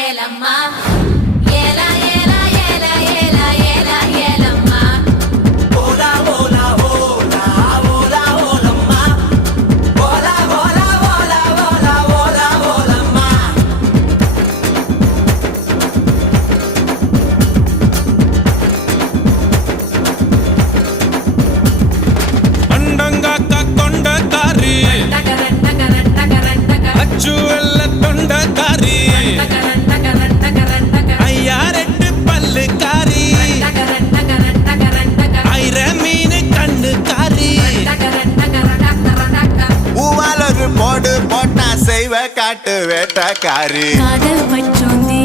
ஏலம்மா ஏலா ஏலா ஏலா ஏலா ஏலா ஏலம்மா ஓலா ஓலா ஓலா ஓலா ஓலம்மா ஓலா ஓலா ஓலா ஓலா ஓலா ஓலம்மா அண்டங்காக்கா கொண்டக்காரி அச்சு வெள்ள தொண்டக்காரி ஐயாரெட்டு பல்லுக்காரி ஐர மீன் கண்ணுக்காரி பூவால் ஒரு போடு போட்டா செய்வ காட்டு வேட்டக்காரி காதல் பச்சோந்தி